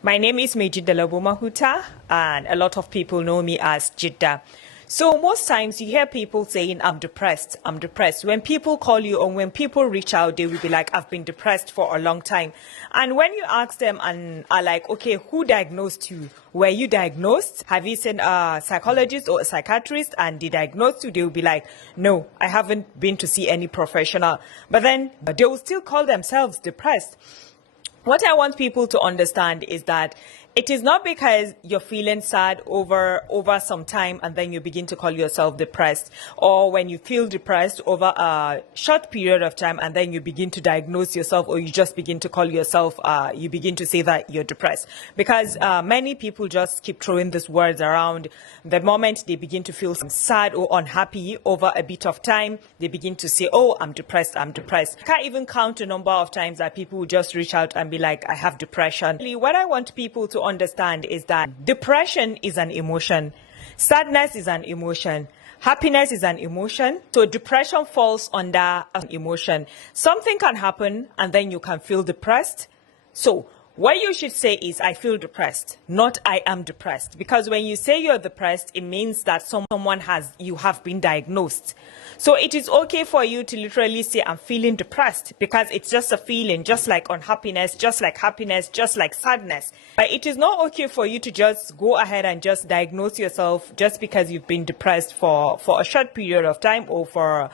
My name is Maijidda Labo Mahuta, and a lot of people know me as Jidda. So most times you hear people saying, I'm depressed, I'm depressed. When people call you or when people reach out, they will be like, I've been depressed for a long time. And when you ask them and are like, okay, who diagnosed you? Were you diagnosed? Have you seen a psychologist or a psychiatrist and they diagnosed you? They will be like, no, I haven't been to see any professional. But then they will still call themselves depressed. What I want people to understand is that it is not because you're feeling sad over some time and then you begin to call yourself depressed, or when you feel depressed over a short period of time and then you begin to diagnose yourself, or you just begin to call yourself, you begin to say that you're depressed. Because many people just keep throwing these words around. The moment they begin to feel sad or unhappy over a bit of time, they begin to say, oh, I'm depressed, I'm depressed. I can't even count the number of times that people will just reach out and be like, I have depression. What I want people to understand is that depression is an emotion, sadness is an emotion, happiness is an emotion. So depression falls under an emotion. Something can happen and then you can feel depressed. So what you should say is, I feel depressed, not I am depressed. Because when you say you're depressed, it means that you have been diagnosed. So it is okay for you to literally say, I'm feeling depressed, because it's just a feeling, just like unhappiness, just like happiness, just like sadness. But it is not okay for you to just go ahead and just diagnose yourself just because you've been depressed for a short period of time, or for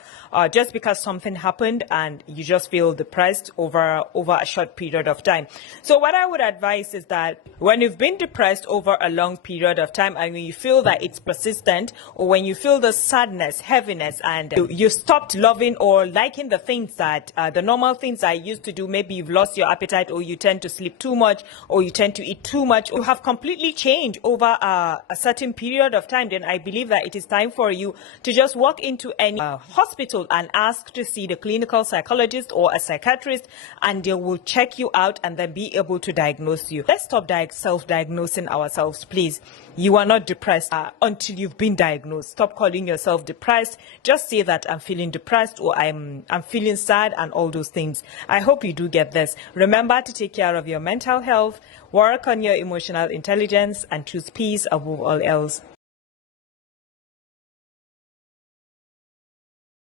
just because something happened and you just feel depressed over a short period of time. So what I would advise is that when you've been depressed over a long period of time and when you feel that it's persistent, or when you feel the sadness, heaviness, and you stopped loving or liking the things that the normal things I used to do, maybe you've lost your appetite, or you tend to sleep too much, or you tend to eat too much, or you have completely changed over a certain period of time, then I believe that it is time for you to just walk into any hospital and ask to see the clinical psychologist or a psychiatrist, and they will check you out and then be able to diagnose you. Let's stop self-diagnosing ourselves, please. You are not depressed until you've been diagnosed. Stop calling yourself depressed. Just say that I'm feeling depressed, or I'm feeling sad, and all those things. I hope you do get this. Remember to take care of your mental health, work on your emotional intelligence, and choose peace above all else.